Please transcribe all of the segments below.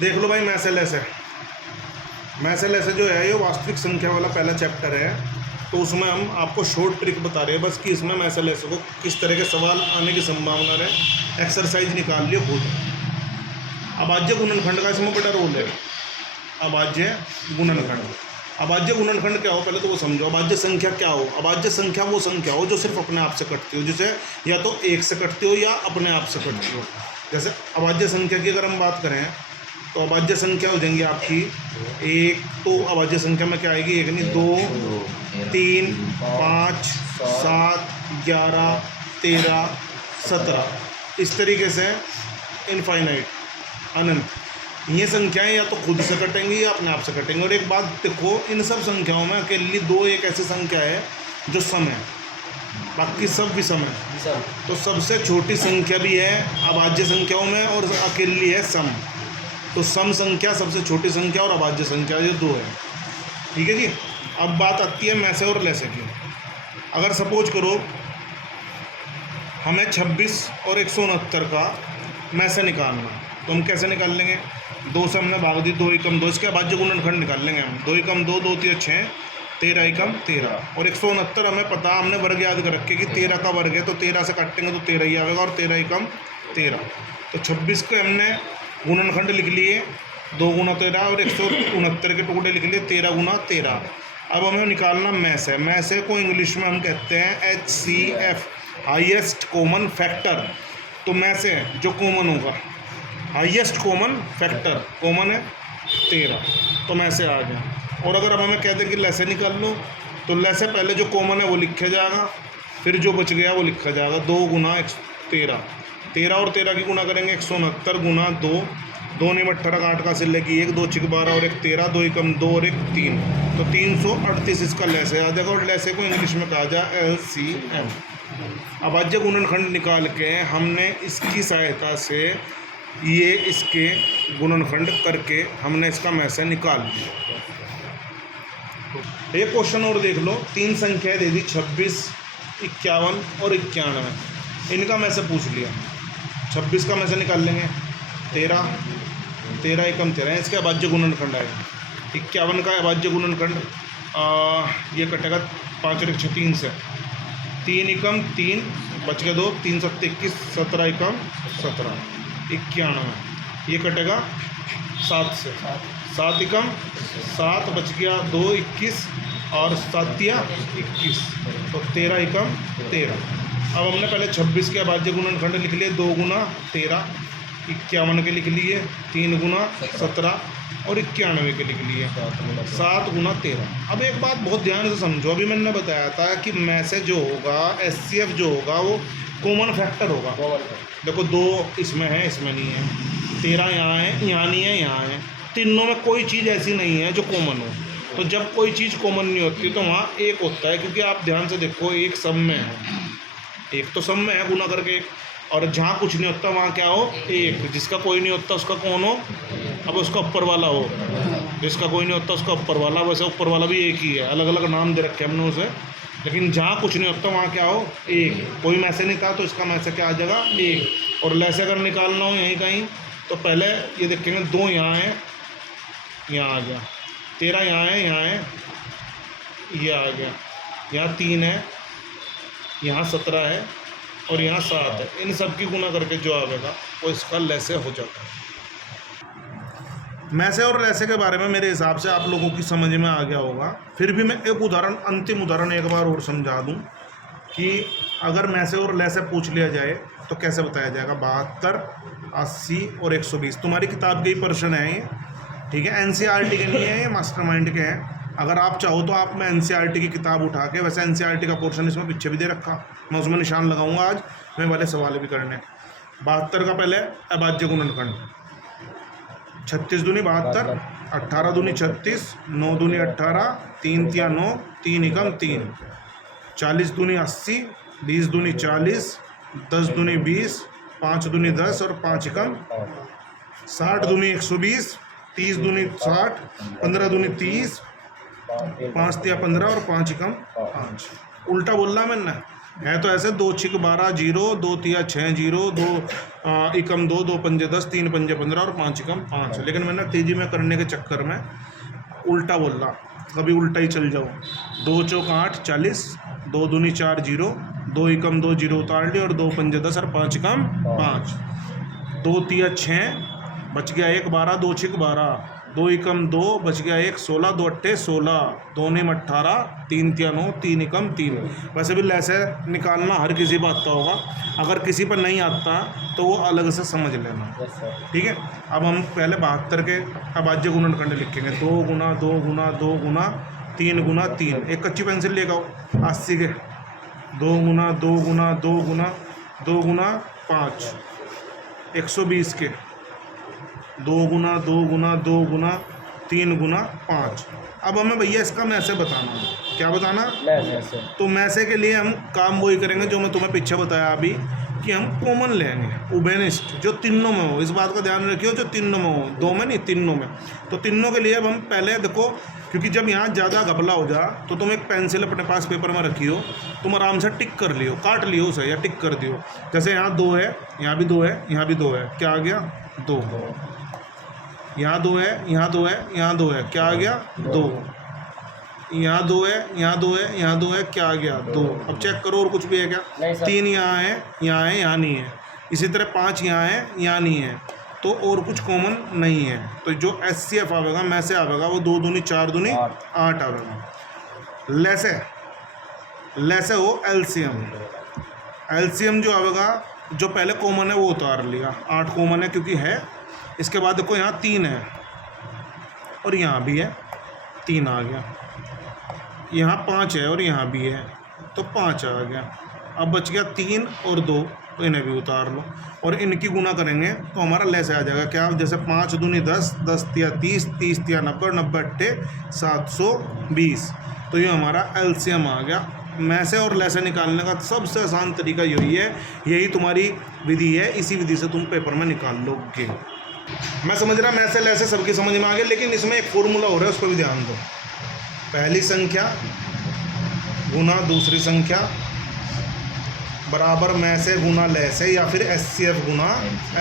देख लो भाई, मैसेज ऐसे मैसेज ऐसे जो है ये वास्तविक संख्या वाला पहला चैप्टर है। तो उसमें हम आपको शॉर्ट ट्रिक बता रहे हैं बस कि इसमें मैसेज ऐसे को किस तरह के सवाल आने की संभावना है, एक्सरसाइज निकाल लियो खुद। अभाज्य गुणनखंड का इसमें बड़ा रोल है। अभाज्य गुणनखंड, अभाज्य गुणनखंड क्या हो पहले तो वो समझो। अभाज्य संख्या क्या हो? अभाज्य संख्या वो संख्या हो जो सिर्फ अपने आप से कटती हो, जिसे या तो एक से कटती हो या अपने आप से कटती हो। जैसे अभाज्य संख्या की अगर हम बात करें तो अभाज्य संख्या हो जाएंगी आपकी एक, तो अभाज्य संख्या में क्या आएगी? एक नहीं, 2 3 5 7 11 13 17, इस तरीके से इनफाइनाइट, अनंत। ये संख्याएं या तो खुद से कटेंगी या अपने आप से कटेंगी। और एक बात देखो, इन सब संख्याओं में अकेली 2 एक ऐसी संख्या है जो सम है, बाकी सब विषम है। तो सबसे छोटी संख्या भी है अभाज्य संख्याओं में और अकेली है सम। तो सम संख्या सबसे छोटी संख्या और अभाज्य संख्या ये 2 है। ठीक है जी। अब बात आती है मैसे और लैसे की। अगर सपोज करो हमें 26 और 169 का मैसे निकालना, तो हम कैसे निकाल लेंगे? 2 से हमने भाग दी, 2 एकम 2, इसके अभाज्य गुणनखंड निकाल लेंगे हम। 2 एकम 2, 2 3 6, 13 एकम 13। और 169 हमें पता, हमने वर्ग याद कर रखे कि 13 का वर्ग है, तो 13 से काटेंगे तो 13 ही आएगा, और 13 एकम 13। तो 26 के हमने गुणनखंड लिख लिए 2 गुना 13, और 169 के टुकड़े लिख लिए 13 गुना 13। अब हमें निकालना मैसे। मैसे को इंग्लिश में हम कहते हैं HCF, हाईएस्ट कॉमन फैक्टर। तो मैसे जो कॉमन होगा, हाईएस्ट कॉमन फैक्टर, कॉमन है 13, तो मैसे आ गया। और अगर अब हमें कहते हैं कि लैसे निकाल लो, तो लैसे पहले जो कॉमन है वो लिखा जाएगा, फिर जो बच गया वो लिखा जाएगा 2 गुना 13। 13 और 13 की गुना करेंगे 169 गुना 2, 2 नहीं 18 8 का सिले की 1, 2 6 12 और 1 13, 2 एकम 2 और 1 3, तो 338 इसका लैसे आ जाएगा। और लैसे को इंग्लिश में कहा जाए LCM। अभाज्य गुणनखंड निकाल के हमने इसकी सहायता से ये इसके गुणनखंड करके हमने इसका मैसे निकाल लिया। एक क्वेश्चन और देख लो, 3 संख्याएं दे दी 26, 51 और 91, इनका मैसे पूछ लिया। 26 का मैसे निकाल लेंगे 13, 13 एकम 13, इसके अभाज्य गुणनखंड आएगा। 51 का अभाज्य गुणनखंड ये कटेगा 5 और 1 6 3 से, 3 एकम 3 बच गए 2, 3 7 21, 17 एकम 17, 91 ये कटेगा 7 से, 7 एकम 7 बच गया 2 21 और 7 या 21, तो 13 एकम 13। अब हमने पहले 26 के अभाज्य गुणनखंड लिख लिए 2 गुना 13, 51 के लिख लिए 3 गुना 17 और 91 के लिख लिए 7 गुना 13। अब एक बात बहुत ध्यान से समझो, अभी मैंने बताया था कि मैसे जो होगा HCF जो होगा वो कॉमन फैक्टर होगा। देखो 2 इसमें है, इसमें नहीं है, 13 यहाँ है, यहाँ नहीं है, यहाँ है, तीनों में कोई चीज़ ऐसी नहीं है जो कॉमन हो। तो जब कोई चीज़ कॉमन नहीं होती तो वहाँ एक होता है, क्योंकि आप ध्यान से देखो एक सम में है, एक तो सम में है गुना करके, और जहाँ कुछ नहीं होता वहाँ क्या हो? एक। जिसका कोई नहीं होता उसका कौन हो? अब उसका ऊपर वाला हो, जिसका कोई नहीं होता उसका ऊपर वाला। वैसे ऊपर वाला भी एक ही है, अलग अलग नाम दे रखे हमने उसे, लेकिन जहाँ कुछ नहीं होता वहाँ क्या हो? एक। कोई मैसे नहीं था तो इसका मैसे क्या आ जाएगा? एक। और लैसे अगर निकालना हो यहीं कहीं तो पहले ये देखेंगे 2 यहाँ है, यहाँ आ गया, 13 यहाँ है, यहाँ है, ये आ गया, यहाँ 3 है, यहाँ 17 है और यहाँ 7 है। इन सब की गुना करके जो आएगा वो इसका लैसे हो जाता है। मैसे और लैसे के बारे में मेरे हिसाब से आप लोगों की समझ में आ गया होगा। फिर भी मैं एक उदाहरण, अंतिम उदाहरण एक बार और समझा दूं कि अगर मैसे और लैसे पूछ लिया जाए तो कैसे बताया जाएगा। 72, 80 और 120 तुम्हारी किताब के ही प्रश्न है ये, ठीक है, NCERT के नहीं है, ये मास्टरमाइंड के हैं। अगर आप चाहो तो आप, मैं NCERT की किताब उठा के, वैसे NCERT का पोर्शन इसमें पीछे भी दे रखा, मैं उसमें निशान लगाऊंगा आज, मैं वाले सवाल भी करने। 72 का पहले अभाज्य गुणनखंड, 36 दूनी 72, 18 दूनी 36, 9 दूनी 18, 3 तिया 9, 3 एकम 3, 40 दूनी 80, 20 दूनी 40, 10 दूनी 20, 5 दूनी 10 और 5 एकम 60 दूनी 120, 30 दूनी 60, 15 दूनी 30, 5 तिया 15 और 5 एकम 5। उल्टा बोल रहा मैंने, है तो ऐसे 2 छिक 12 0, 2 तिया 6 0, 2 एकम 2, 2 पंजे 10, 3 पंजे 15 और 5 एकम 5। लेकिन मैंने तेजी में करने के चक्कर में उल्टा बोला, कभी उल्टा ही चल जाओ। 2 चौक 8 40, 2 दूनी 4 0, 2 एकम 2 0 उतार ली और 2 पंजे 10 और 5 एकम 5। 2 तिया 6 बच गया 1 12, 2 छिक 12, 2 एकम 2 बच गया 1 16, 2 अट्ठे 16, 2 नेम 18, 3 तिया 9, 3 एकम 3। वैसे भी लैसे निकालना हर किसी पर आता होगा, अगर किसी पर नहीं आता तो वो अलग से समझ लेना, ठीक है। अब हम पहले 72 के अभाज्य गुणनखंड लिखेंगे। 2 गुना 2 गुना 2 गुना 3 गुना 3। एक कच्ची पेंसिल लेकर आओ 80 के। 2 गुना 2 गुना 2 गुना 2 गुना 5, 120 के। 2 गुना 2 गुना 2 गुना 3 गुना 5। अब हमें भैया इसका मैसे बताना है। क्या बताना? मैसे। तो मैसे के लिए हम काम वही करेंगे जो मैं तुम्हें पीछे बताया अभी, कि हम कॉमन लेंगे उभयनिष्ठ, जो तीनों में हो। इस बात का ध्यान रखियो, जो तीनों में हो, 2 में नहीं, तीनों में। तो तीनों के लिए अब हम पहले देखो, क्योंकि जब यहाँ ज़्यादा घपला हो जा तो तुम एक पेंसिल अपने पास पेपर में रखियो, तुम आराम से टिक कर लियो, काट लियो उसे या टिक कर दियो। जैसे यहाँ 2 है, यहाँ भी 2 है, यहाँ भी 2 है, क्या आ गया? 2। यहाँ 2 है, यहाँ 2 है, यहाँ 2 है, क्या आ गया? 2। यहाँ 2 है, यहाँ 2 है, यहाँ 2 है, क्या आ गया? 2। अब चेक करो और कुछ भी है क्या? 3 यहाँ है, यहाँ है, यहाँ नहीं है। इसी तरह 5 यहाँ है, यहाँ नहीं है, तो और कुछ कॉमन नहीं है। तो जो HCF आवेगा, में से आवेगा, वो 2 दूनी 4 दूनी 8 आवेगा। लैसे हो LCM। LCM जो आवेगा, जो पहले कॉमन है वो उतार लिया, 8 कॉमन है क्योंकि है। इसके बाद देखो यहाँ 3 है और यहाँ भी है, 3 आ गया। यहाँ 5 है और यहाँ भी है, तो 5 आ गया। अब बच गया 3 और 2, तो इन्हें भी उतार लो और इनकी गुना करेंगे तो हमारा लैसे आ जाएगा। क्या? जैसे 5 दूनी 10, 10 तिया 30, 30 तिया 90, 90 अट्ठे 720। तो ये हमारा LCM आ गया। मैसे और लैसे निकालने का सबसे आसान तरीका यही है, यही तुम्हारी विधि है, इसी विधि से तुम पेपर में निकाल लोगे। मैं समझ रहा मैसे लैसे सबकी समझ में आ गया, लेकिन इसमें एक फॉर्मूला हो रहा है, उस पर भी ध्यान दो। पहली संख्या गुना दूसरी संख्या बराबर मैसे गुना लैसे, या फिर HCF गुना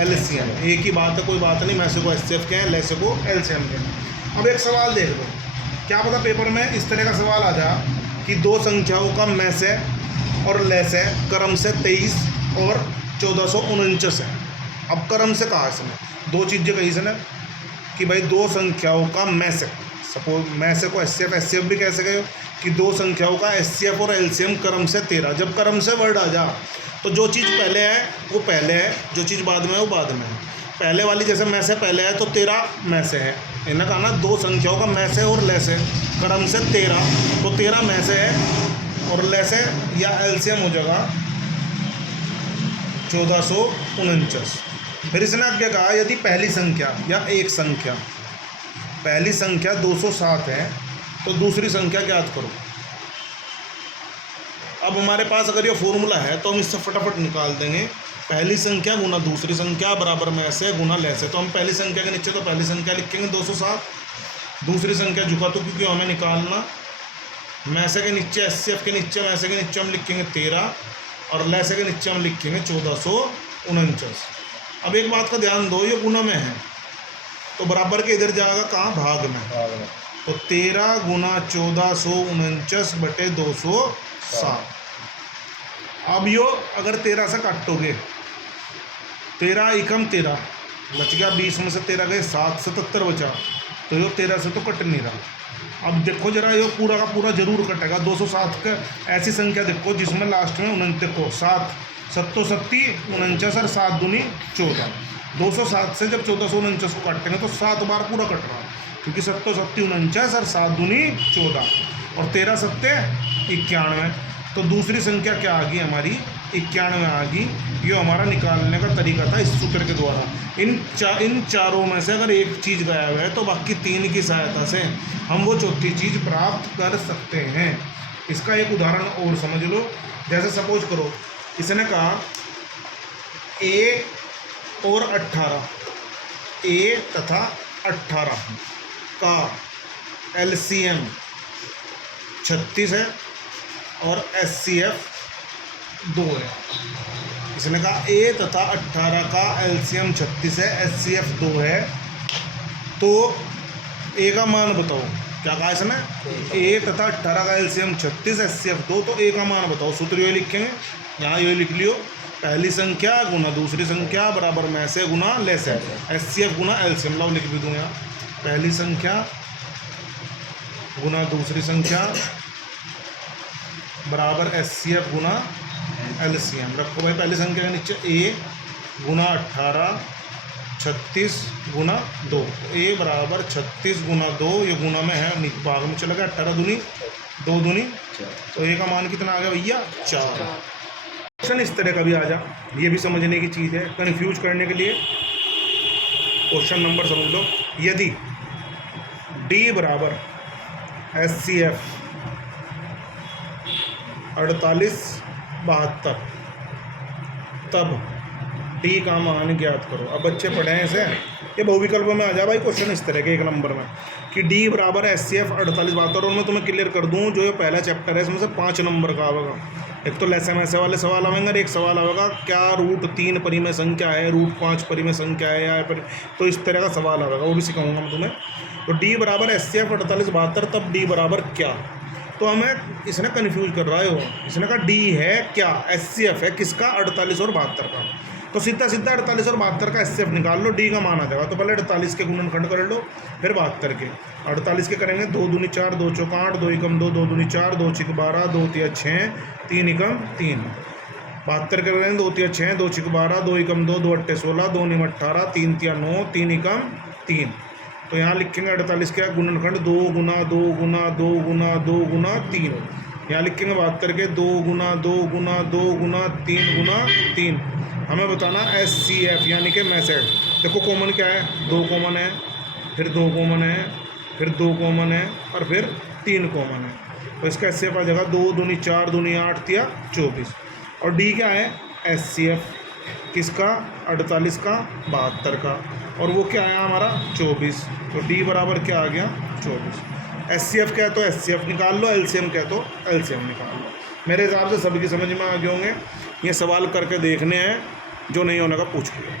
LCM। एक ही बात है, कोई बात नहीं। मैसे को HCF कहें, लैसे को LCM कहें। अब एक सवाल देख लो, क्या पता पेपर में इस तरह का सवाल आ जा कि 2 संख्याओं का मैसे और लैसे क्रम से 23 और 1449 है। अब क्रम से कहा इसने, 2 चीज़ें कही इसने कि भाई 2 संख्याओं का मैसे, सपोज मैसे को HCF भी कह सके कि 2 संख्याओं का HCF और LCM क्रम से 13। जब क्रम से वर्ड आ जा तो जो चीज़ पहले है वो पहले है, जो चीज़ बाद में है वो बाद में है। पहले वाली जैसे मैसे पहले है तो 13 मैसे है। इन्हें कहा ना 2 संख्याओं का मैसे और लैसे क्रम से 13, तो 13 मैसे है और लैसे या LCM हो जाएगा 1449। फिर इसने आगे कहा यदि पहली संख्या या एक संख्या, पहली संख्या 207 है तो दूसरी संख्या ज्ञात करो। अब हमारे पास अगर ये फॉर्मूला है तो हम इससे फटाफट निकाल देंगे। पहली संख्या गुना दूसरी संख्या बराबर में से गुना लैसे। तो हम पहली संख्या के नीचे तो पहली संख्या लिखेंगे 207, दूसरी संख्या झुका तो क्योंकि हमें निकालना। मैसे के नीचे HCF के नीचे मैसे के नीचे हम लिखेंगे 13 और लैसे के नीचे हम लिखेंगे 1449। अब एक बात का ध्यान दो, ये गुना में है तो बराबर के इधर जाएगा कहाँ? भाग में। तो 13 गुना 1449 बटे 207। अब यो अगर 13 से काटोगे, 13 एकम 13 बच गया, 20 में से 13 गए 7, 77 बचा, तो यो 13 से तो कट नहीं रहा। अब देखो जरा, ये पूरा का पूरा जरूर कटेगा। 207 का ऐसी संख्या देखो जिसमें लास्ट में 29 देखो 7 7 49 और 7 दूनी 14। 207 से जब 1449 को काटेंगे तो 7 बार पूरा कट रहा, क्योंकि 7 49 और 7 दूनी 14 और 13 7 91। तो दूसरी संख्या क्या आ गई हमारी? 91 आ गई। ये हमारा निकालने का तरीका था इस सूत्र के द्वारा। इन चारों में से अगर एक चीज़ गायब है तो बाकी 3 की सहायता से हम वो चौथी चीज़ प्राप्त कर सकते हैं। इसका एक उदाहरण और समझ लो। जैसे सपोज करो इसने कहा A और 18, A तथा 18 का LCM 36 है और HCF 2 है। इसने कहा ए तथा 18 का एलसीएम 36 है, एचसीएफ 2 है, तो ए का मान बताओ। क्या कहा इसने? ए तथा 18 का एलसीएम 36, एचसीएफ 2, तो ए का मान बताओ। सूत्र ये लिखेंगे, यहाँ ये लिख लियो, पहली संख्या गुना दूसरी संख्या बराबर में से गुना लेस है, एचसीएफ गुना एलसीएम। लो लिख भी दूँ यहाँ, पहली संख्या गुना दूसरी संख्या बराबर एचसीएफ गुना एलसीएम। रखो भाई, पहली संख्या के नीचे ए गुना 18 36 गुना 2, ए बराबर 36 गुना 2, ये गुना में है, भाग में चला गया, 18 दूनी 2 दूनी, तो ए का मान कितना आ गया भैया? 4। क्वेश्चन इस तरह का भी आ जा, ये भी समझने की चीज़ है, कन्फ्यूज करने के लिए। क्वेश्चन नंबर समझ लो, यदि डी बराबर एचसीएफ 48 72, तब डी का मान ज्ञात करो। अब बच्चे पढ़े हैं इसे, ये बहुविकल्प में आ जा भाई क्वेश्चन इस तरह के 1 नंबर में, कि डी बराबर एचसीएफ 48 72, और मैं तुम्हें क्लियर कर दूं, जो ये पहला चैप्टर है इसमें से 5 नंबर का आवेगा। एक तो लेस एम ऐसे वाले सवाल आवेंगे, और एक सवाल आवेगा क्या रूट 3 परिमेय संख्या है, रूट 5 परिमेय संख्या है, या तो इस तरह का सवाल आवेगा, वो भी सिखाऊंगा मैं तुम्हें। तो डी बराबर एचसीएफ 48 72, तब डी बराबर क्या? तो हमें इसने कन्फ्यूज कर रहा है वो, इसने कहा डी है क्या, एचसीएफ है किसका? 48 और 72 का। तो सीधा सीधा 48 और 72 का एचसीएफ निकाल लो, डी का मान आ जाएगा। तो पहले 48 के गुणनखंड कर लो, फिर 72 के। 48 के करेंगे 2 दूनी 4, 2 चौका 8, 2 एकम 2, 2 दूनी 4, 2 छिक 12, 2 तिया 6, 3 एकम 3। 72 के करेंगे 2 तिया 6, 2 छिक 12, 2 एकम 2, 2 अट्ठे 16, 2 निम 18, 3 तिया 9, 3 एकम 3। तो यहाँ लिखेंगे 48 का गुणनखंड 2 गुना 2 गुना 2 गुना 2 गुना 3। यहाँ लिखेंगे 72 के 2 गुना 2 गुना 2 गुना 3 गुना 3। हमें बताना एचसीएफ यानी कि मैसेज। देखो कॉमन क्या है? 2 कॉमन है, फिर 2 कॉमन है, फिर 2 कॉमन है, और फिर 3 कॉमन है। तो इसका एचसीएफ आ जाएगा 2 दूनी 4 दूनी 8 तिया 24। और डी क्या है? एचसीएफ किसका? 48 का 72 का, और वो क्या आया हमारा? 24। तो डी बराबर क्या आ गया? 24। एचसीएफ क्या है तो एचसीएफ निकाल लो, एलसीएम क्या है तो एलसीएम निकाल लो। मेरे हिसाब से सभी की समझ में आ गए होंगे। ये सवाल करके देखने हैं, जो नहीं होने का पूछ लिया।